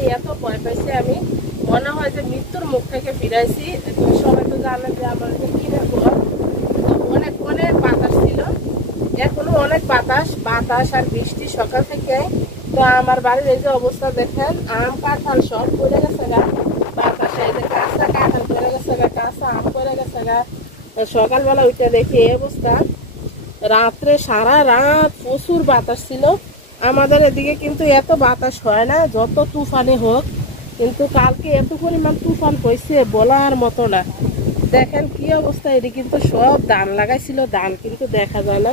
মানে এত ভয় পাইছি আমি, মনে হয় যে মৃত্যুর মুখ থেকে ফিরাইছি। সবাই তো জানে যে আমার কিনে ঘর, অনেক অনেক বাতাস ছিল, এখনো অনেক বাতাস আর বৃষ্টি সকাল থেকে। তো আমার বাড়ির এই যে অবস্থা দেখেন, আম কাঁঠাল সব পড়ে গেছে গা বাতাসে, এই যে কাঁচা কাঁঠাল পড়ে গেছে গা, কাঁচা আম পড়ে গেছে গা। সকালবেলা উঠে দেখি এই অবস্থা। রাত্রে সারা রাত প্রচুর বাতাস ছিল। আমাদের এদিকে কিন্তু এত বাতাস হয় না যত তুফানি হোক, কিন্তু কালকে এত পরিমাণ তুফান হয়েছে বলার মতো না। দেখেন কি অবস্থা, এটি কিন্তু সব ধান লাগাইছিল, ধান কিন্তু দেখা যায় না,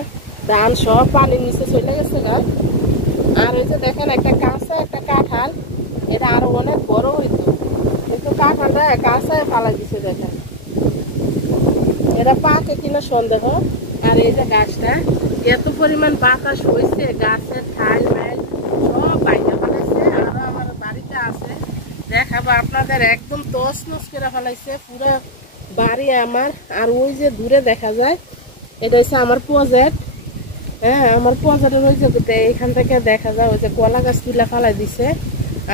ধান সব পানির নিচে চলে গেছে গা। আর ওই যে দেখেন একটা কাঁচা একটা কাঁঠাল, এটা আরো অনেক বড় হইতো, কিন্তু কাঁঠালটা কাঁচায় ফালা দিছে। দেখেন এটা পাকে কিনা সন্দেহ। আর এই যে গাছটা এত পরিমাণ বাতাস হয়েছে, গাছের ঠাল মাইল সব বাইরে ফেলাইছে। আরো আমার বাড়িতে আছে, দেখাবো আপনাদের, একদম তস নস করে ফেলাইছে পুরো বাড়ি আমার। আর ওই যে দূরে দেখা যায়, এটা হচ্ছে আমার প্রজেক্ট। হ্যাঁ, আমার প্রজেক্টের ওই যে এখান থেকে দেখা যায় ওই যে কলা গাছ তুলে ফেলাই দিছে।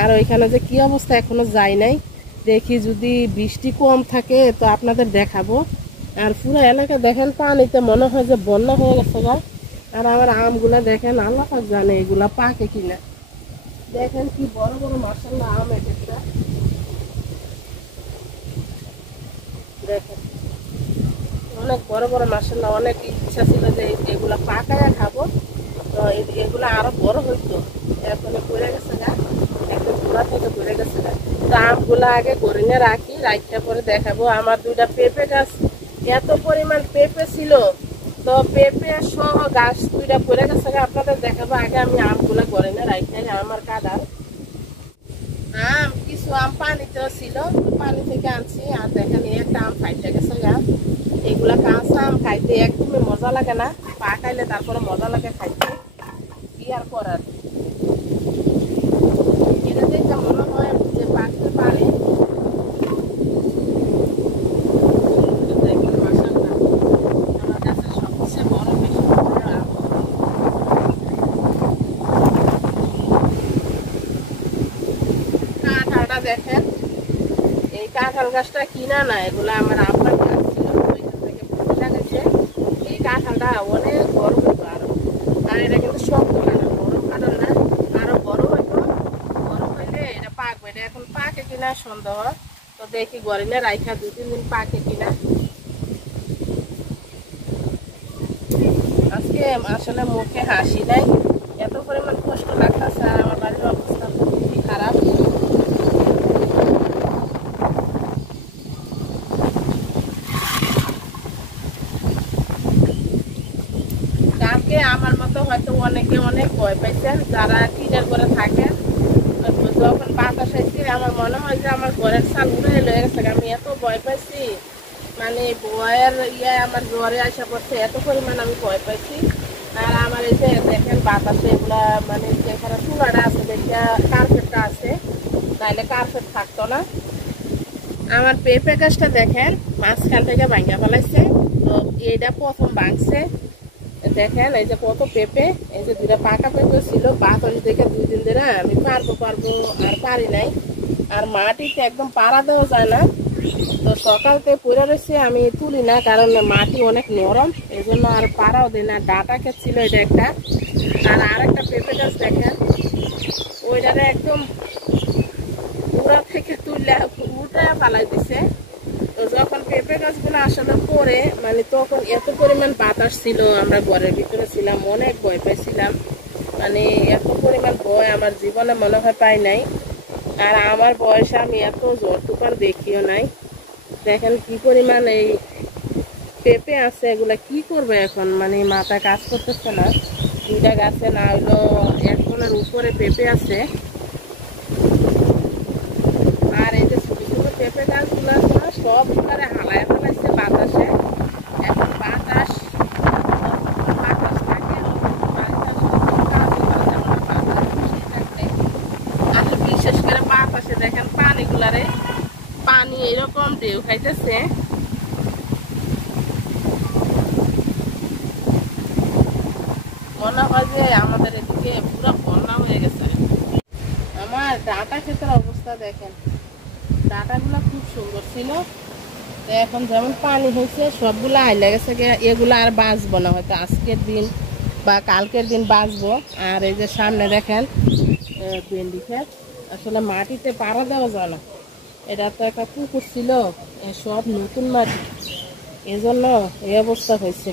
আর ওইখানে যে কি অবস্থা এখনো যায় নাই, দেখি যদি বৃষ্টি কম থাকে তো আপনাদের দেখাবো। আর পুরো এলাকা দেখেন পানিতে মনে হয় যে বন্যা হয়ে গেছে গা। আর আমার আমগুলা দেখেন, আল্লাহ পাক জানে এগুলা পাকে কিনা। দেখেন কি বড় বড় মাশাআল্লাহ আম, এটা দেখেন অনেক বড় বড় মাশাআল্লাহ। অনেক ইচ্ছা ছিল যে এগুলা পাকায়া খাবো, তো এগুলা আরো বড় হইতো, এখন পড়ে গেছে গা, একদম গোড়া থেকে পড়ে গেছে গা। তো আমগুলা আগে গড়িয়ে রাখি, রাখতে পরে দেখাবো। আমার দুইটা পেঁপে গাছ, এত পরিমাণ পেঁপে ছিল, তো পেঁপে সহ গাছ দুইটা পড়ে গেছে গা, আপনাদের দেখাবো। আগে আমি আমগুলা গড়িয়ে রাখি, আমার কাদার আম, কিছু আম পানিতেও ছিল, পানি থেকে আনছি। আর দেখেন একটা আম ফাইটে গেছে গা। এগুলা কাঁচা আম খাইতে একদমই মজা লাগে না, পাকাইলে তারপরে মজা লাগে খাইতে। কি আর করার, এটা দেখে মনে হয় যে পাকতে পারে। দেখেন মাশাআল্লাহ, আমার কাছে সবচেয়ে বড় বেশি বড় আম। কাঁঠালটা দেখেন, এই কাঁঠাল গাছটা কিনা না, এগুলো আমার আব্বার গাছ ছিল, ওইখান থেকে ফুল লাগাইছে। এই কাঁঠালটা অনেক বড় হইতো আরো। আর এটা কিন্তু শক্ত কাঁঠাল, বড় কাঁঠাল না, আরো বড় হইতো। বড় হইলে এটা পাকবে, এটা এখন পাকে কিনা সন্দেহ। তো দেখি গড়িনে রাইখা 2-3 দিন পাকে কিনা। আজকে আসলে মুখে হাসি নাই, এত পরিমাণ কষ্ট লাগতেছে। আর আমার বাড়ির অবস্থা খুবই খারাপ। কালকে আমার মতো হয়তো অনেকে অনেক ভয় পাইছেন যারা টিনের ঘরে থাকেন। যখন বাতাস আসছে আমার মনে হয় যে আমার ঘরের চাল উড়ে লয়ে গেছে, আমি এত ভয় পাইছি, মানে ভয়ের আমার জ্বরে আসা পড়ছে, এত পরিমাণ আমি ভয় পাইছি। আর আমার এই যে দেখেন বাতাসে এগুলা, মানে যেখানে চুলাটা আছে দেখে কার্পেটটা আছে, নাইলে কার্পেট থাকতো না। আমার পেঁপে গাছটা দেখেন মাঝখান থেকে ভাঙা ফেলাইছে, তো এইটা প্রথম ভাঙছে। দেখেন এই যে কত পেঁপে, এই যে দুটা পাকা পেঁপে ছিল, বাতাস দেখে 2 দিন ধরে আমি পারবো আর পারি নাই। আর মাটিতে একদম পাড়া দেওয়া যায় না, তো সকালতে পড়ে রয়েছে, আমি তুলি না কারণ মাটি অনেক নরম, এই জন্য আর পাড়াও দিই না। ডাটা ক্ষেত ছিল এটা একটা। আর একটা পেঁপে গাছ দেখেন, ওইটারে একদম পুরা থেকে তুলে উল্টা ফালাই দিছে। তো যখন পেঁপে গাছগুলো আসলে পরে, মানে তখন এত পরিমাণ বাতাস ছিল, আমরা ঘরের ভিতরে ছিলাম, অনেক ভয় পাইছিলাম। মানে এত পরিমাণ ভয় আমার জীবনে মনে হয় পাই নাই। আর আমার বয়সে আমি এত জ্বর তুফান দেখিও নাই। দেখেন কি পরিমাণ এই পেঁপে আছে, এগুলা কি করবে এখন, মানে মাথা কাজ করতেছে না। 2টা গাছে না হইলো 1 কোণের উপরে পেঁপে আছে। আর এই যে ছোট ছোট পেঁপে গাছগুলো সব গুলারে হালায় ফেলাইছে বাতাসে। এখন বাতাস থাকে, আর বিশেষ করে বাতাসে দেখেন পানিগুলারে, পানি এরকম ঢেউ খাইতেছে। মনে হয় যে আমাদের এদিকে পুরো বন্যা হয়ে গেছে। আমার আর ডাঁটা ক্ষেতের অবস্থা দেখেন, ডাঁটাগুলো খুব সুন্দর ছিল। তো এখন যেমন পানি হয়েছে সবগুলো আইলে গেছে, এগুলো আর বাঁচবো না, হয়তো আজকের দিন বা কালকের দিন বাঁচবো। আর এই যে সামনে দেখেন ভেন্ডি ক্ষেত, আসলে মাটিতে পাড়া দেওয়া যায় না, এটা তো একটা পুকুর ছিল, সব নতুন মাটি, এজন্য এই অবস্থা হয়েছে।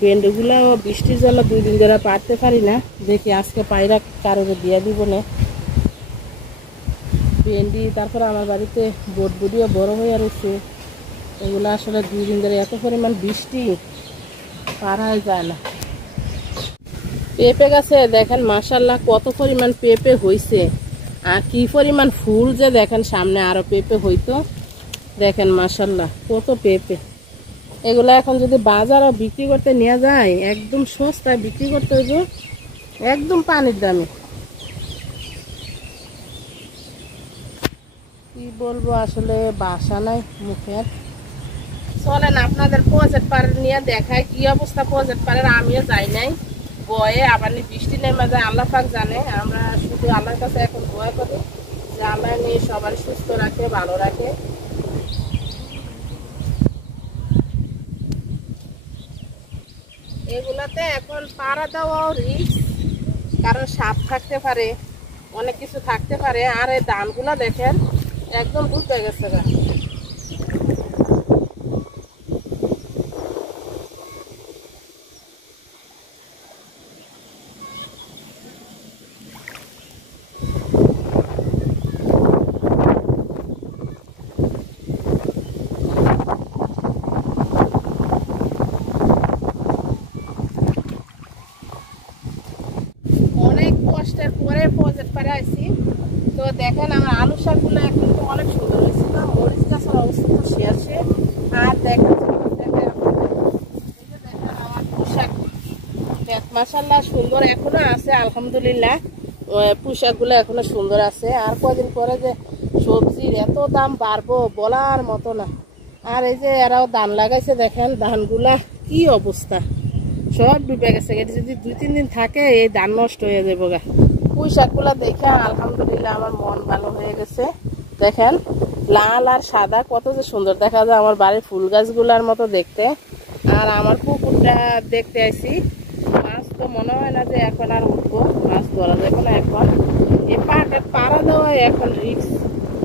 ভেন্ডিগুলো বৃষ্টির জন্য 2 দিন ধরে পারতে পারি না, দেখি আজকে পায়রা কারোর দিয়ে দিব না ভেন্ডি। তারপর আমার বাড়িতে বটবুটিও বড় হয়ে রয়েছে, এগুলো আসলে 2 দিন ধরে এত পরিমাণ বৃষ্টি পারাই যায় না। পেঁপে গাছে দেখেন মাশাআল্লাহ কত পরিমাণ পেঁপে হয়েছে, আর কি পরিমাণ ফুল যে দেখেন, সামনে আরো পেঁপে হইতো, দেখেন মাশাআল্লাহ কত পেঁপে। এগুলো এখন যদি বাজারে বিক্রি করতে নিয়ে যায় একদম সস্তায় বিক্রি করতে হইব, একদম পানির দামে। কি বলবো আসলে বাসা নাই মুখের। চলেন আপনাদের প্রজেক্ট পাড়ের নিয়ে দেখায় কি অবস্থা প্রজেক্ট পাড়ের, আমিও যাই নাই, বয়ে আবার বৃষ্টি নেমে যায় আল্লাহ পাক জানে। আমরা শুধু আল্লাহর কাছে এখন দোয়া করি যে আল্লাহ নিয়ে সবার সুস্থ রাখে, ভালো রাখে। এগুলাতে এখন পাড়া দেওয়াও রিস্ক, কারণ সাপ থাকতে পারে, অনেক কিছু থাকতে পারে। আর এই ধানগুলা দেখেন একদম ডুবে গেছে গা। অনেক কষ্টের পরে প্রজেক্ট পারে আসছি। তো দেখেন আমার আলু শাকগুলো এখন তো অনেক সুন্দর হয়েছে, না মরিচ গাছের অবস্থা তো শেষে। আর দেখেন আমার পোশাক মাশাআল্লাহ সুন্দর এখনো আছে, আলহামদুলিল্লাহ পোশাকগুলো এখনো সুন্দর আছে। আর কদিন পরে যে সবজির এত দাম বাড়বো বলার মতো না। আর এই যে এরাও ধান লাগাইছে, দেখেন ধানগুলা কি অবস্থা, সব ডুবে গেছে। এটা যদি 2-3 দিন থাকে এই ধান নষ্ট হয়ে যাবো গা। পুঁই শাকগুলা দেখে আলহামদুলিল্লাহ আমার মন ভালো হয়ে গেছে। দেখেন লাল আর সাদা কত যে সুন্দর দেখা যায়, আমার বাড়ির ফুল গাছগুলার মতো দেখতে। আর আমার পুকুরটা দেখতে আসি, মাছ তো মনে হয় না যে এখন আর উঠবো, মাছ ধরা যাবে না এখন। এই পাটের পাড়া দেওয়া এখন রিস্ক,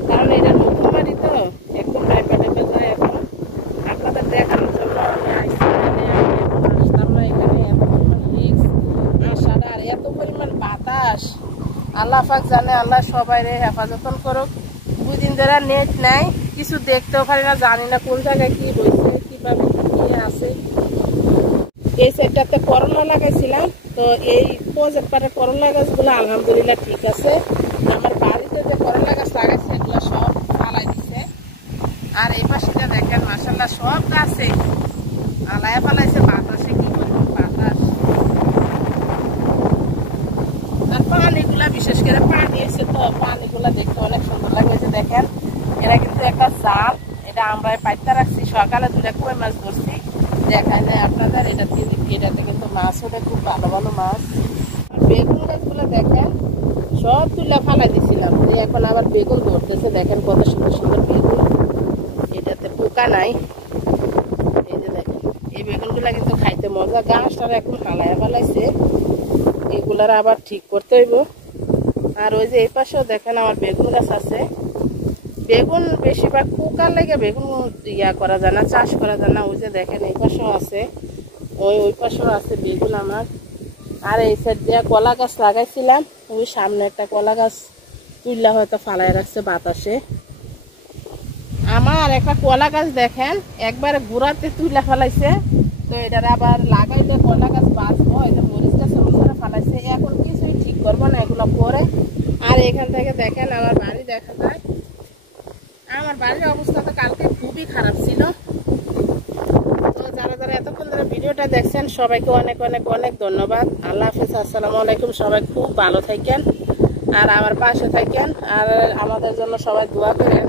কারণ এটা নতুন বাড়ি তো একদম টাইপা টাইপা যায়। এখন আপনাদের দেখানোর জন্য আসতাম না এখানে, এত পরিমাণ রিস্ক আসার আর এত পরিমাণ বাতাস। আল্লাহ পাক জানে, আল্লাহ সবাই হেফাজত করুক। 2 দিন ধরে নেট নাই, কিছু দেখতেও পারি না, জানি না কোন জায়গায় কি হয়েছে, কিভাবে কি আছে। এই সাইডটাতে করলা লাগাইছিলাম, তো এই প্রজেক্ট পাড়ে করলা গাছগুলো আলহামদুলিল্লাহ ঠিক আছে। আমার বাড়িতে যে করলা গাছ লাগাইছে এগুলো সব ফালাই দিছে। আর এই পাশে দেখেন মাশাআল্লাহ সব গাছে আলায়া ফালাইছে, বাতাসে কি করবো বাতাস। আর পানিগুলা বিশেষ করে পানি এসে তো পানিগুলা দেখতে অনেক সুন্দর লাগছে। দেখেন এরা কিন্তু একটা জাল, এটা আমরা পাইতে রাখছি, সকালে 2টা কই মাছ ধরছি, দেখায় যায় আপনাদের। এটাতে কিন্তু মাছ ওঠে, খুব ভালো ভালো মাছ। আর বেগুন গাছগুলো দেখেন সব তুলে ফালাই দিছিলাম, এখন আবার বেগুন ধরতেছে, দেখেন কত সুন্দর সুন্দর বেগুন, এটাতে পোকা নাই। এই যে দেখেন এই বেগুনগুলা কিন্তু খাইতে মজা, গাছটার এখন ফালাইয়া ফালাইছে, এগুলার আবার ঠিক করতে হইব। আর ওই যে এই পাশেও দেখেন আমার বেগুন গাছ আছে, বেগুন বেশিরভাগ পোকার লেগে বেগুন করা যায় না, চাষ করা যায় না। ওই যে দেখেন এই পাশেও আছে, ওই পাশেও আছে বেগুন আমার। আর এই সাইড দিয়ে কলা গাছ লাগাইছিলাম, ওই সামনে একটা কলা গাছ তুললা হয়তো ফালাই রাখছে বাতাসে। আমার একটা কলা গাছ দেখেন একবারে গোড়াতে তুললা ফালাইছে, তো এটার আবার লাগাইলে কলা গাছ বাঁচবো। এটা মরিচ গাছের অনুসারে ফালাইছে, এখন কিছুই ঠিক করবো না এগুলো পরে। আর এখান থেকে দেখেন আমার বাড়ি দেখা যায়, আমার বাড়ির অবস্থা তো কালকে খুবই খারাপ ছিল। তো যারা যারা এতক্ষণ ধরে ভিডিওটা দেখছেন সবাইকে অনেক অনেক অনেক ধন্যবাদ। আল্লাহ হাফেজ, আসসালামু আলাইকুম। সবাই খুব ভালো থাকেন আর আমার পাশে থাকেন, আর আমাদের জন্য সবাই দোয়া করেন।